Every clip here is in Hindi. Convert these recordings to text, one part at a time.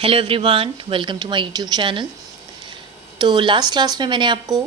Hello everyone, welcome to my YouTube channel. तो लास्ट क्लास में मैंने आपको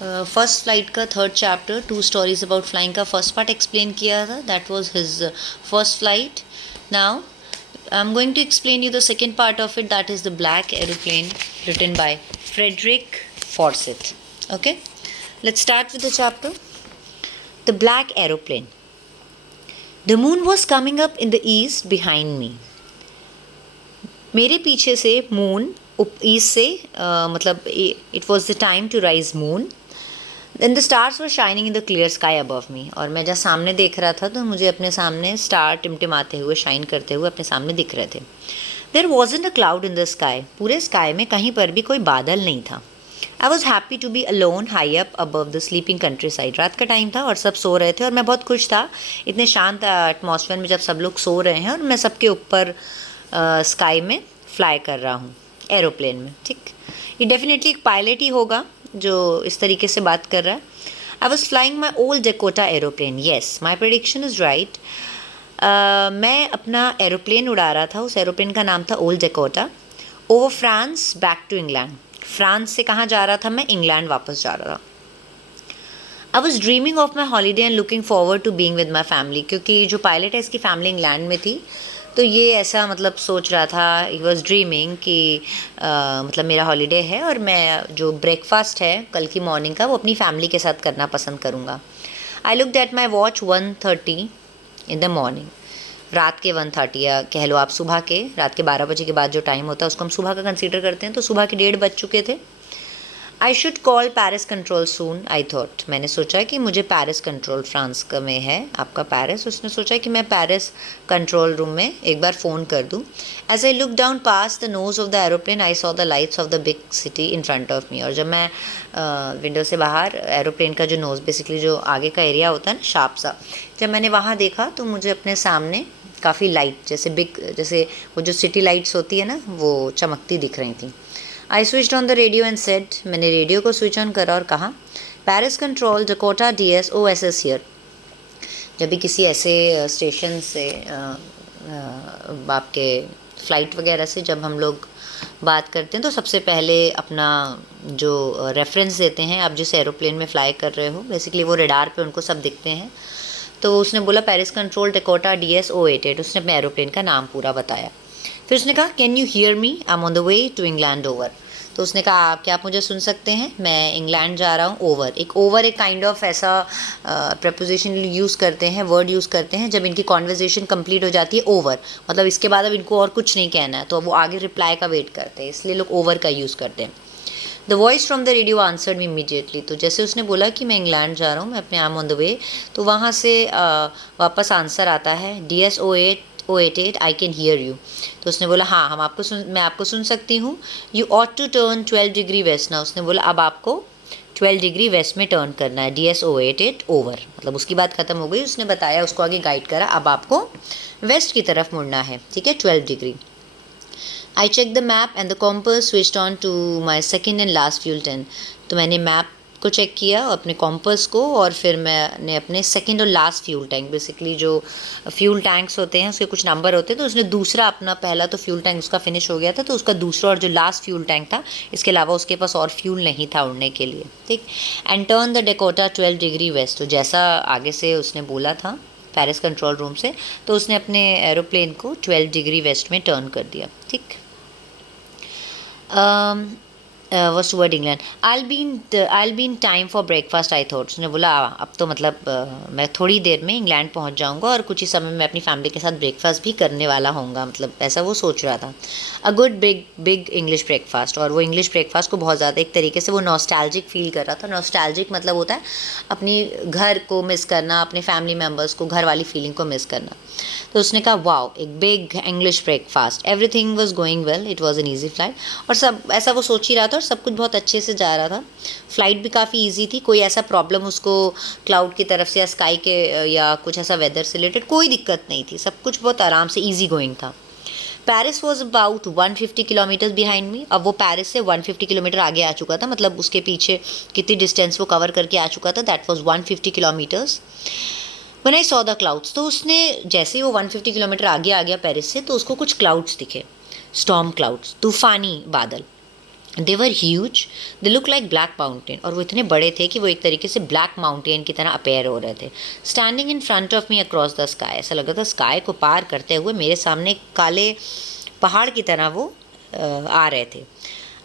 फर्स्ट फ्लाइट का third chapter two stories about flying का फर्स्ट पार्ट एक्सप्लेन किया था। That was his first flight. Now I am going to explain you the second part of it, that is the black aeroplane written by Frederick Forsyth. Okay, let's start with the chapter. The black aeroplane. The moon was coming up in the east behind me. मेरे पीछे से मून ईस्ट से मतलब it was the time to rise moon. Then the stars were shining in the clear sky above me. और मैं जब सामने देख रहा था तो मुझे अपने सामने स्टार टिमटिमाते हुए शाइन करते हुए अपने सामने दिख रहे थे। There wasn't a cloud in the sky. पूरे स्काई में कहीं पर भी कोई बादल नहीं था। I was happy to be alone high up above the sleeping countryside. रात का टाइम था और सब सो रहे थे और मैं बहुत खुश था इतने शांत एटमॉस्फेयर में जब सब लोग सो रहे हैं और मैं सबके ऊपर स्काई में फ्लाई कर रहा हूँ एरोप्लेन में। ठीक, ये डेफिनेटली एक पायलट ही होगा जो इस तरीके से बात कर रहा है। I was flying my old Dakota aeroplane. Yes, my prediction is right. मैं अपना एरोप्लेन उड़ा रहा था। उस एरोप्लेन का नाम था old Dakota. Over France back to England. France से कहाँ जा रहा था मैं? इंग्लैंड वापस जा रहा था। I was dreaming of my holiday and looking forward to being with my family. क्योंकि जो पायलट है इसकी फैमिली इंग्लैंड में थी, तो ये ऐसा मतलब सोच रहा था, ही वॉज ड्रीमिंग कि मतलब मेरा हॉलीडे है और मैं जो ब्रेकफास्ट है कल की मॉर्निंग का वो अपनी फैमिली के साथ करना पसंद करूँगा। I looked at my watch 1:30 in the morning. रात के 1:30 या कह लो आप सुबह के, रात के 12 बजे के बाद जो टाइम होता है उसको हम सुबह का कंसीडर करते हैं। तो सुबह के 1:30 बज चुके थे। I should call Paris control soon I thought. मैंने सोचा कि मुझे पेरिस कंट्रोल, फ्रांस का में है आपका पेरिस, उसने सोचा कि मैं पेरिस कंट्रोल रूम में एक बार फ़ोन कर दूँ। As I look down past the nose of the aeroplane I saw the lights of the big city in front of me. और जब मैं विंडो से बाहर एरोप्लेन का जो नोज़ बेसिकली जो आगे का एरिया होता है ना शार्प सा, जब मैंने वहाँ देखा तो मुझे अपने सामने काफ़ी लाइट जैसे वो जो सिटी लाइट्स होती है ना वो चमकती दिख रही थी। I switched on the radio and said. मैंने रेडियो को स्विच ऑन करा और कहा, Paris control Dakota DSOSS here. जब भी किसी ऐसे स्टेशन से आपके फ़्लाइट वगैरह से जब हम लोग बात करते हैं तो सबसे पहले अपना जो रेफरेंस देते हैं, आप जिस एरोप्लेन में फ़्लाई कर रहे हो बेसिकली वो रडार पे उनको सब दिखते हैं। तो उसने बोला पेरिस कंट्रोल डकोटा DS088। उसने अपने एरोप्लेन का नाम पूरा बताया। फिर उसने कहा, can you hear me? I am on the way to England over. तो उसने कहा, क्या आप मुझे सुन सकते हैं? मैं इंग्लैंड जा रहा हूँ। ओवर एक काइंड ऑफ ऐसा प्रपोजिशन यूज़ करते हैं, वर्ड यूज़ करते हैं जब इनकी कॉन्वर्जेशन कंप्लीट हो जाती है। ओवर मतलब इसके बाद अब इनको और कुछ नहीं कहना है, तो वो आगे रिप्लाई का वेट करते हैं, इसलिए लोग ओवर का यूज़ करते हैं। The voice from the radio answered me immediately. तो जैसे उसने बोला कि मैं इंग्लैंड जा रहा हूँ, मैं अपने आई एम ऑन द वे, तो वहाँ से वापस आंसर आता है DS088 I can hear you. तो उसने बोला, हाँ मैं आपको सुन सकती हूँ। You ought to turn 12 degree west ना। उसने बोला अब आपको 12 डिग्री वेस्ट में टर्न करना है। DS088 over. मतलब उसकी बात ख़त्म हो गई। उसने बताया, उसको आगे गाइड करा, अब आपको वेस्ट की तरफ मुड़ना है। ठीक है, 12 degree. I check the map and the compass switched on to my second and last fuel tank. तो मैंने मैप को चेक किया, अपने कॉम्पस को, और फिर मैंने अपने सेकेंड और लास्ट फ्यूल टैंक, बेसिकली जो फ्यूल टैंक्स होते हैं उसके कुछ नंबर होते हैं, तो उसने दूसरा अपना, पहला तो फ्यूल टैंक उसका फिनिश हो गया था, तो उसका दूसरा और जो लास्ट फ्यूल टैंक था, इसके अलावा उसके पास और फ्यूल नहीं था उड़ने के लिए। ठीक, and turn the Dakota 12 degree waste. तो जैसा आगे से उसने बोला था पेरिस कंट्रोल रूम से, तो उसने अपने एरोप्लेन को 12 डिग्री वेस्ट में टर्न कर दिया। ठीक, was toward England. I'll be in time for breakfast, I thought. उसने बोला अब तो मतलब मैं थोड़ी देर में इंग्लैंड पहुंच जाऊंगा और कुछ ही समय में अपनी फैमिली के साथ ब्रेकफास्ट भी करने वाला होऊंगा। मतलब ऐसा वो सोच रहा था। A good big English breakfast. और वो इंग्लिश ब्रेकफास्ट को बहुत ज़्यादा एक तरीके से वो नॉस्टैल्जिक फील कर रहा था। नॉस्टैल्जिक मतलब होता है अपनी घर को मिस करना, अपने फैमिली मेम्बर्स को, घर वाली फीलिंग को मिस करना। तो उसने कहा, वाओ, एक big English breakfast. Everything was going well, it was an easy flight. और सब ऐसा वो सोच ही रहा था और सब कुछ बहुत अच्छे से जा रहा था। फ़्लाइट भी काफ़ी ईजी थी, कोई ऐसा प्रॉब्लम उसको क्लाउड की तरफ से या स्काई के या कुछ ऐसा वेदर से रिलेटेड कोई दिक्कत नहीं थी। सब कुछ बहुत आराम से ईजी गोइंग था। Paris was about 150 kilometres behind me. अब वो पेरिस से 150 किलोमीटर आगे आ चुका था, मतलब उसके पीछे कितनी डिस्टेंस वो कवर करके आ चुका था, that was 150 kilometres. When I saw the clouds. तो उसने जैसे ही वो 150 किलोमीटर आगे आ गया पेरिस से, तो उसको कुछ क्लाउड्स दिखे। स्टॉर्म क्लाउड्स, तूफानी बादल। They were huge, they look like black mountain, और वो इतने बड़े थे कि वो एक तरीके से ब्लैक माउंटेन की तरह अपेयर हो रहे थे। Standing in front of me across the sky, ऐसा लग रहा था स्काई को पार करते हुए मेरे सामने काले पहाड़ की तरह वो आ रहे थे।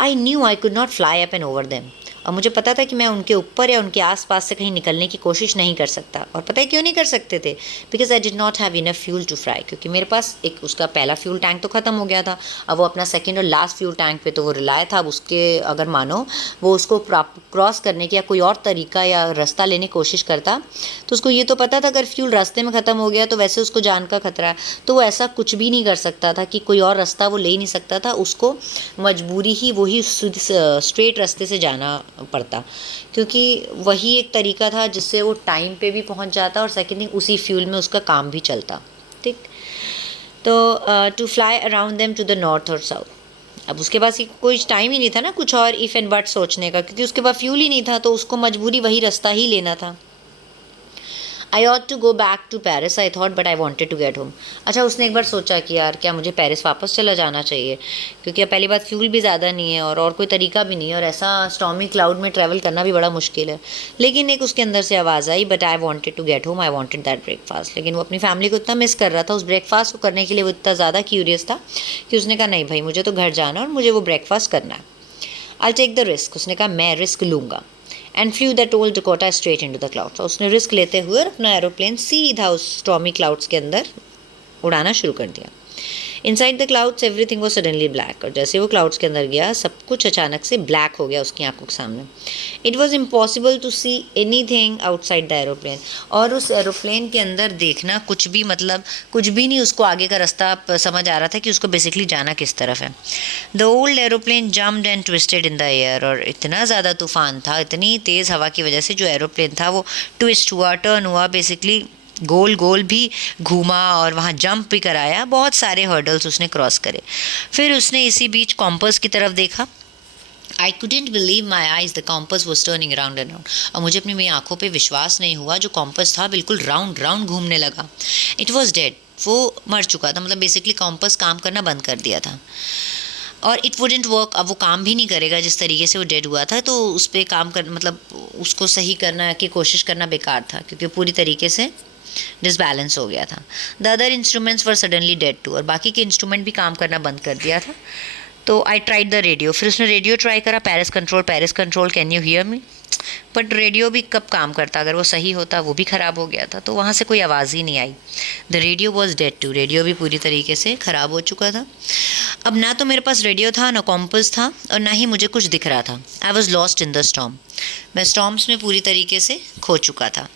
I knew I could not fly up and over them, और मुझे पता था कि मैं उनके ऊपर या उनके आसपास से कहीं निकलने की कोशिश नहीं कर सकता। और पता है क्यों नहीं कर सकते थे? Because I did not have enough fuel to fly, क्योंकि मेरे पास एक उसका पहला फ्यूल टैंक तो ख़त्म हो गया था। अब वो अपना सेकेंड और लास्ट फ्यूल टैंक पे तो वो रिलाय था। अब उसके अगर मानो वो उसको क्रॉस करने की या कोई और तरीका या रास्ता लेने की कोशिश करता, तो उसको ये तो पता था अगर फ्यूल रास्ते में ख़त्म हो गया तो वैसे उसको जान का खतरा है, तो वो ऐसा कुछ भी नहीं कर सकता था कि कोई और रास्ता वो ले ही नहीं सकता था। उसको मजबूरी ही वही स्ट्रेट रास्ते से जाना पड़ता, क्योंकि वही एक तरीका था जिससे वो टाइम पे भी पहुंच जाता और सेकेंड थिंग उसी फ्यूल में उसका काम भी चलता। ठीक, तो to fly around them to the north और साउथ। अब उसके पास कोई टाइम ही नहीं था ना कुछ और इफ़ एंड बट सोचने का, क्योंकि उसके पास फ्यूल ही नहीं था, तो उसको मजबूरी वही रास्ता ही लेना था। I ought to go back to Paris I thought, but I wanted to get home. अच्छा, उसने एक बार सोचा कि यार क्या मुझे पेरिस वापस चला जाना चाहिए, क्योंकि अब पहली बात फ्यूल भी ज़्यादा नहीं है और कोई तरीका भी नहीं है, और ऐसा स्टॉर्मी क्लाउड में ट्रैवल करना भी बड़ा मुश्किल है। लेकिन एक उसके अंदर से आवाज़ आई, but I wanted to get home, I wanted that breakfast. लेकिन वो अपनी फैमिली को इतना मिस कर रहा था, उस ब्रेकफास्ट को करने के लिए वो इतना ज़्यादा क्यूरियस था कि उसने कहा नहीं भाई, मुझे तो घर जाना और मुझे वो ब्रेकफास्ट करना है। आई टेक द रिस्क, उसने कहा मैं रिस्क लूँगा। And flu that old Dakota straight into the clouds, उसने रिस्क लेते हुए अपना एरोप्लेन सीधा उस स्टॉर्मी क्लाउड्स के अंदर उड़ाना शुरू कर दिया। Inside the clouds everything was suddenly black, और जैसे वो क्लाउड्स के अंदर गया सब कुछ अचानक से ब्लैक हो गया उसकी आंखों के सामने। It was impossible to see anything outside the aeroplane, और उस एरोप्लेन के अंदर देखना कुछ भी, मतलब कुछ भी नहीं, उसको आगे का रास्ता समझ आ रहा था कि उसको बेसिकली जाना किस तरफ है। The old aeroplane jumped and twisted in the air, और इतना ज़्यादा तूफान था, इतनी तेज़ हवा की वजह से जो एरोप्लेन था वो ट्विस्ट हुआ, टर्न हुआ, बेसिकली गोल गोल भी घूमा, और वहाँ जंप भी कराया, बहुत सारे हर्डल्स उसने क्रॉस करे। फिर उसने इसी बीच कॉम्पस की तरफ देखा। आई couldn't believe my eyes, the compass was turning round and round, और मुझे अपनी मेरी आंखों पे विश्वास नहीं हुआ, जो कॉम्पस था बिल्कुल राउंड राउंड घूमने लगा। इट वॉज डेड, वो मर चुका था, मतलब बेसिकली कॉम्पस काम करना बंद कर दिया था, और इट वुडेंट वर्क, अब वो काम भी नहीं करेगा जिस तरीके से वो डेड हुआ था, तो उस पर काम कर, मतलब उसको सही करना की कोशिश करना बेकार था, क्योंकि पूरी तरीके से डिसबैलेंस हो गया था। The other instruments were suddenly dead too, और बाकी के इंस्ट्रूमेंट भी काम करना बंद कर दिया था। तो आई ट्राइड द रेडियो, फिर उसने रेडियो ट्राई करा, Paris control can you hear me, but radio भी कब काम करता, अगर वो सही होता वो भी ख़राब हो गया था, तो वहाँ से कोई आवाज़ ही नहीं आई। The radio was dead too, radio भी पूरी तरीके से ख़राब हो चुका था। अब ना तो मेरे पास रेडियो था, ना कॉम्पस था, और ना ही मुझे कुछ दिख रहा था। I was lost in the storm, मैं स्टॉर्म्स में पूरी तरीके से खो चुका था।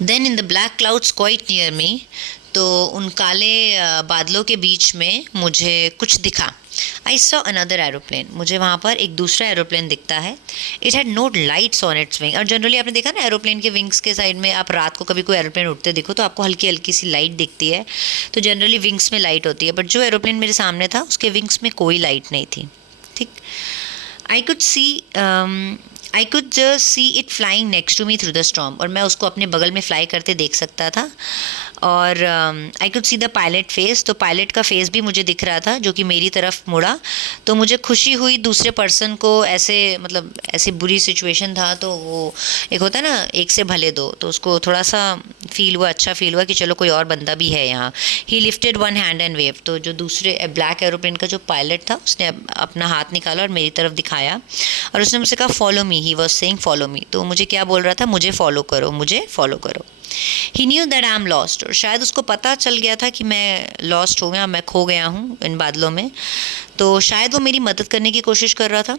Then in the black clouds quite near me, तो उन काले बादलों के बीच में मुझे कुछ दिखा। आई सॉ अनदर एरोप्लेन, मुझे वहाँ पर एक दूसरा एरोप्लेन दिखता है। It had no lights on its wing, और जनरली आपने देखा ना एरोप्लेन के विंग्स के साइड में, आप रात को कभी कोई एरोप्लेन उड़ते देखो तो आपको हल्की हल्की सी लाइट दिखती है, तो जनरली विंग्स में लाइट होती है, बट जो एरोप्लेन मेरे सामने था उसके विंग्स में कोई लाइट नहीं थी। ठीक, I could just see it flying next to me through the storm, और मैं उसको अपने बगल में फ्लाई करते देख सकता था। और I could see the pilot face, तो पायलट का फेस भी मुझे दिख रहा था जो कि मेरी तरफ मुड़ा, तो मुझे खुशी हुई दूसरे पर्सन को ऐसे, मतलब ऐसी बुरी सिचुएशन था, तो वो एक होता है ना एक से भले दो, तो उसको थोड़ा सा फील हुआ, अच्छा फील हुआ कि चलो कोई और बंदा भी है यहाँ। ही lifted one hand and wave, तो जो दूसरे ब्लैक एरोप्लेन का जो पायलट था उसने अपना हाथ निकाला और मेरी तरफ दिखाया, और उसने मुझसे कहा follow me, he was saying follow me, तो मुझे क्या बोल रहा था, मुझे फॉलो करो, मुझे फॉलो करो। He knew that I am lost, और शायद उसको पता चल गया था कि मैं लॉस्ट हो गया, मैं खो गया हूँ इन बादलों में, तो शायद वो मेरी मदद करने की कोशिश कर रहा था।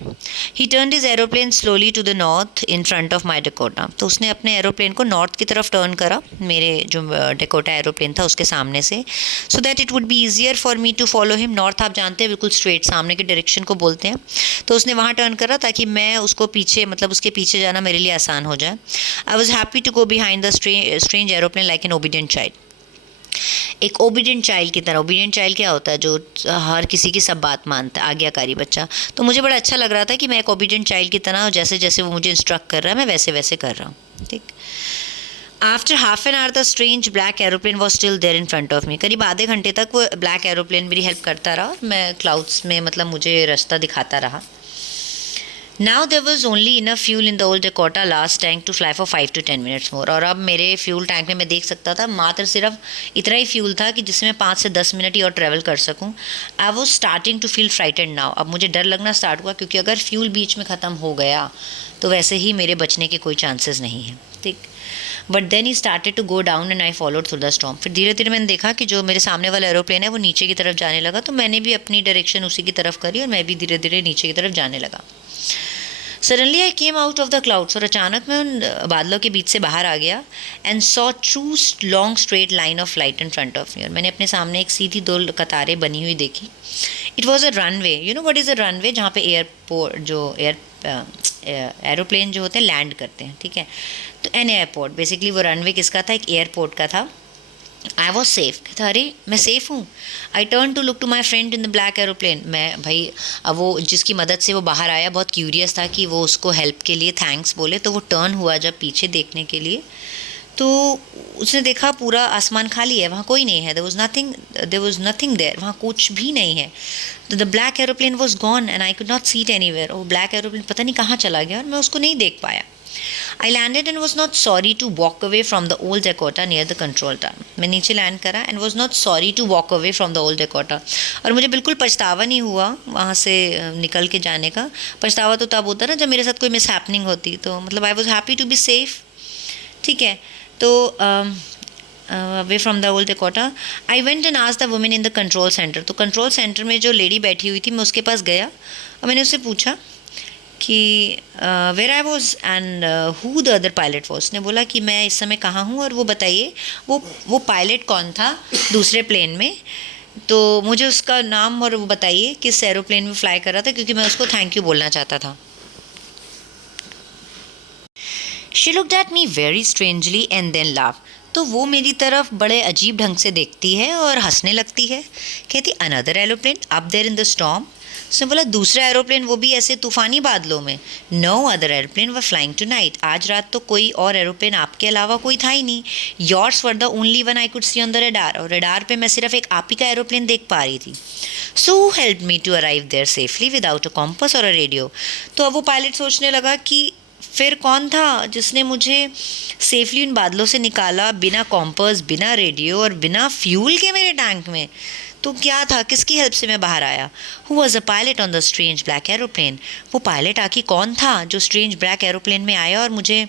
He turned his aeroplane slowly to the north in front of my Dakota, तो उसने अपने एरोप्लेन को नॉर्थ की तरफ टर्न करा, मेरे जो डकोटा एरोप्लेन था उसके सामने से, so that it would be easier for me to follow him. North आप जानते हैं बिल्कुल स्ट्रेट सामने के डायरेक्शन को बोलते हैं, तो उसने वहाँ टर्न करा ताकि मैं उसको पीछे, मतलब उसके पीछे जाना मेरे लिए आसान हो जाए। I was happy to go behind the strange aeroplane like an obedient child, एक ओबीडियंट चाइल्ड की तरह। ओबीडियंट चाइल्ड क्या होता है, जो हर किसी की सब बात मानता है, आज्ञाकारी बच्चा। तो मुझे बड़ा अच्छा लग रहा था कि मैं एक ओबीडियंट चाइल्ड की तरह, जैसे जैसे वो मुझे इंस्ट्रक्ट कर रहा है मैं वैसे वैसे कर रहा हूँ। ठीक, after half an hour the strange black aeroplane was still there in front of me. करीब आधे घंटे तक वो ब्लैक एरोप्लेन मेरी हेल्प करता रहा और मैं क्लाउड्स में मतलब मुझे रास्ता दिखाता रहा। Now there was only enough fuel in the old Dakota last tank to fly for 5 to 10 minutes more. और अब मेरे फ्यूल टैंक में मैं देख सकता था मात्र सिर्फ इतना ही फ्यूल था कि जिसमें 5 से 10 मिनट ही और ट्रैवल कर सकूं। I was starting to feel frightened now. अब मुझे डर लगना स्टार्ट हुआ, क्योंकि अगर फ्यूल बीच में ख़त्म हो गया तो वैसे ही मेरे बचने के कोई चांसेस नहीं हैं, ठीक। But then he started to go down and I followed through the storm. फिर धीरे धीरे मैंने देखा कि जो मेरे सामने वाला एरोप्लेन है वो नीचे की तरफ जाने लगा, तो मैंने भी अपनी डायरेक्शन उसी की तरफ करी और मैं भी धीरे धीरे नीचे की तरफ जाने लगा। Suddenly I came out of the clouds. और अचानक मैं उन बादलों के बीच से बाहर आ गया and saw two long straight line of light in front of me. और मैंने अपने सामने एक सीधी 2 कतारें बनी हुई देखी। It was a runway. You know what is a runway? जहाँ पे एयरपोर्ट जो एरोप्लेन जो होते हैं लैंड करते हैं, ठीक है। तो एन एयरपोर्ट बेसिकली वो रनवे किसका था? एक एयरपोर्ट का था। I was safe. कहता अरे मैं सेफ़ हूँ। I turn to look to my friend in the black aeroplane. मैं भाई अब वो जिसकी मदद से वो बाहर आया बहुत क्यूरियस था कि वो उसको हेल्प के लिए थैंक्स बोले, तो वो टर्न हुआ जब पीछे देखने के लिए, तो उसने देखा पूरा आसमान खाली है, वहाँ कोई नहीं है। देयर वाज नथिंग देयर, वहाँ कुछ भी नहीं है। तो the black aeroplane was gone and I could not see it anywhere. वो ब्लैक एरोप्लेन पता नहीं कहाँ चला गया और मैं उसको नहीं देख पाया। I landed and was not sorry to walk away from the old Dakota near the control tower. मैं नीचे लैंड करा and was not sorry to walk away from the old Dakota. और मुझे बिल्कुल पछतावा नहीं हुआ वहाँ से निकल के जाने का। पछतावा तो तब होता ना जब मेरे साथ कोई मिस हैपनिंग होती, तो मतलब I was happy to be safe, ठीक है। तो away from the old Dakota I went and asked the women in the control centre. तो कंट्रोल सेंटर में जो लेडी बैठी हुई थी मैं उसके पास गया और मैंने उससे पूछा कि where I was and who the other pilot was. ने बोला कि मैं इस समय कहाँ हूँ और वो बताइए वो पायलट कौन था दूसरे प्लेन में। तो मुझे उसका नाम और वो बताइए किस एरोप्लेन में फ्लाई कर रहा था, क्योंकि मैं उसको थैंक यू बोलना चाहता था। She looked at me very strangely and then laugh. तो वो मेरी तरफ बड़े अजीब ढंग से देखती है और हंसने लगती है। कहती another aeroplane up there in the storm. उसने बोला दूसरा एरोप्लेन, वो भी ऐसे तूफ़ानी बादलों में। No other aeroplane were flying tonight. आज रात तो कोई और एरोप्लेन आपके अलावा कोई था ही नहीं। Yours were the only one I could see on the radar. और रडार पे मैं सिर्फ एक आप ही का एरोप्लेन देख पा रही थी। So help me to arrive there safely without a compass और अ रेडियो। तो अब वो पायलट सोचने लगा कि फिर कौन था जिसने मुझे सेफली उन बादलों से निकाला बिना कॉम्पस, बिना रेडियो और बिना फ्यूल के मेरे टैंक में। तो क्या था, किसकी हेल्प से मैं बाहर आया? Who was a pilot on the strange black aeroplane. वो पायलट आखिर कौन था जो स्ट्रेंज ब्लैक एरोप्लेन में आया और मुझे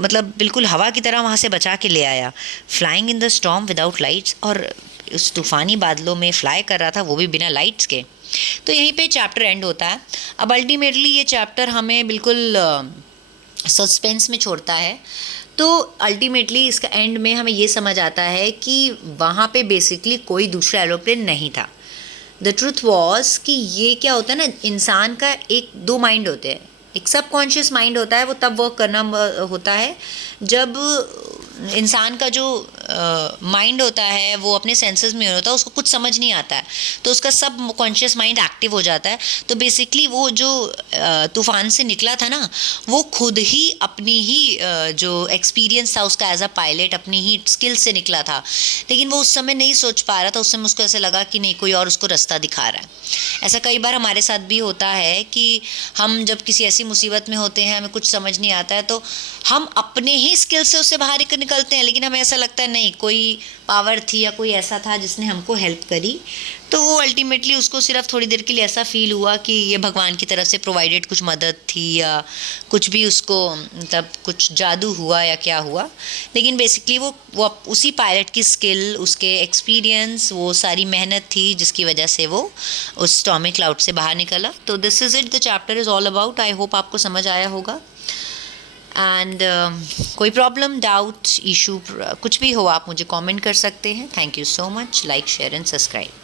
मतलब बिल्कुल हवा की तरह वहाँ से बचा के ले आया। Flying in the storm without lights. और उस तूफ़ानी बादलों में फ़्लाई कर रहा था, वो भी बिना लाइट्स के। तो यहीं पे चैप्टर एंड होता है। अब अल्टीमेटली ये चैप्टर हमें बिल्कुल सस्पेंस में छोड़ता है। तो अल्टीमेटली इसका एंड में हमें ये समझ आता है कि वहाँ पे बेसिकली कोई दूसरा एरोप्लेन नहीं था। द ट्रूथ वॉज कि ये क्या होता है ना, इंसान का एक 2 माइंड होते हैं। एक सबकॉन्शियस माइंड होता है, वो तब वर्क करना होता है जब इंसान का जो माइंड होता है वो अपने सेंसेस में होता है, उसको कुछ समझ नहीं आता है, तो उसका सब कॉन्शियस माइंड एक्टिव हो जाता है। तो बेसिकली वो जो तूफ़ान से निकला था ना, वो खुद ही अपनी ही जो एक्सपीरियंस था उसका एज अ पायलट अपनी ही स्किल से निकला था। लेकिन वो उस समय नहीं सोच पा रहा था। उस समय उसको ऐसे लगा कि नहीं, कोई और उसको रास्ता दिखा रहा है। ऐसा कई बार हमारे साथ भी होता है कि हम जब किसी ऐसी मुसीबत में होते हैं, हमें कुछ समझ नहीं आता है, तो हम अपने ही स्किल से उससे बाहर निकलते हैं, लेकिन हमें ऐसा लगता है नहीं, कोई पावर थी या कोई ऐसा था जिसने हमको हेल्प करी। तो वो अल्टीमेटली उसको सिर्फ थोड़ी देर के लिए ऐसा फील हुआ कि ये भगवान की तरफ से प्रोवाइडेड कुछ मदद थी या कुछ भी, उसको मतलब कुछ जादू हुआ या क्या हुआ। लेकिन बेसिकली वो उसी पायलट की स्किल, उसके एक्सपीरियंस, वो सारी मेहनत थी जिसकी वजह से वो उस स्टॉर्मी क्लाउड से बाहर निकला। तो this is it, the chapter is all about. I hope आपको समझ आया होगा। एंड कोई प्रॉब्लम, डाउट, इशू कुछ भी हो आप मुझे कमेंट कर सकते हैं। Thank you so much. Like, share and subscribe.